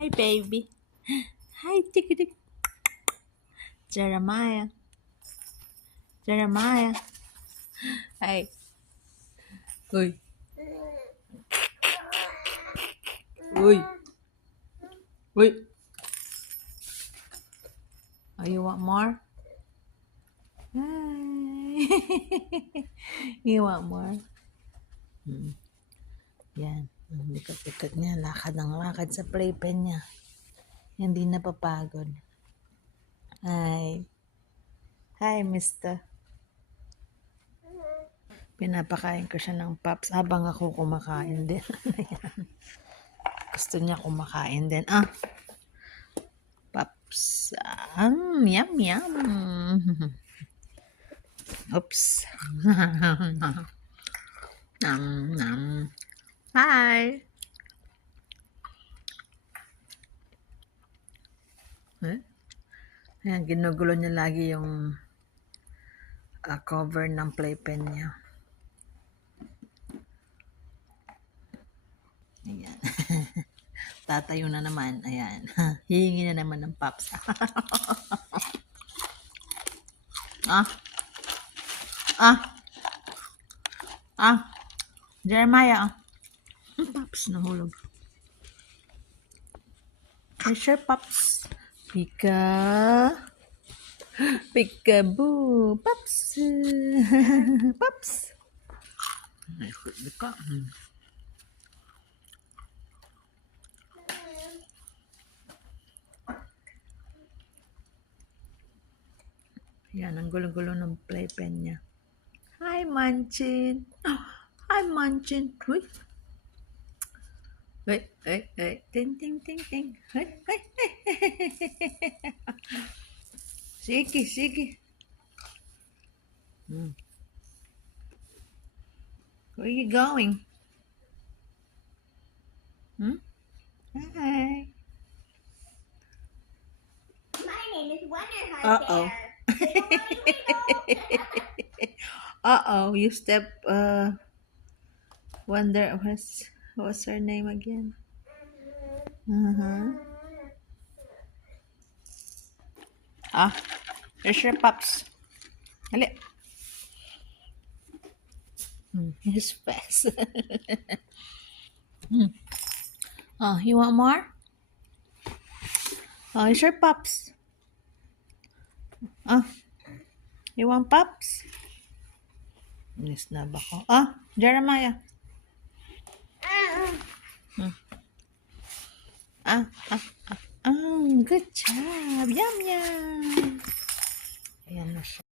Hi, baby. Hi, tick Jeremiah. Jeremiah. Hey. Ui. Ui. Ui. Oh, you want more? Hi. you want more? Hmm. yeah. Ang likot-likot niya. Lakad ng lakad sa playpen niya. Hindi napapagod. Hi. Hi, mister. Pinapakain ko siya ng pops habang ako kumakain din. Ayan. Gusto niya kumakain din. Ah. Pops. Um, yum, yum. Oops. Nom, nom. Hi. Eh? Ayan, ginugulo niya lagi yung ah, cover ng playpen niya. Ayan. Tatayo na naman. Ayan. Hihingi na naman ng pops. ah. Ah. Ah. Jeremiah. Pops nahulog. Ay, sure, Pops. Pika. Peekaboo. Pops. Pops. Ay, kulit ka. Hmm. Yan, ang gulo-gulo ng playpen niya. Hi, Manchin. Oh, hi, Manchin. Uy. Uy, uy, uy. Ting, ting, ting, ting. Uy, uy, uy. Sige, sige. Where are you going? Hmm? Hi. My name is Wonder Uh-oh. Uh-oh, you step, uh, wonder, what's, what's her name again? Uh-huh. Ah, there's your pups. Dali. Hmm, he's fast. hmm. Oh, you want more? Oh, here's your pups. Ah, you want pups? Miss na ba ko? Ah, Jeremiah. Hmm. Ah, ah, ah, ah, good job. Yum, yum. Ayan na siya.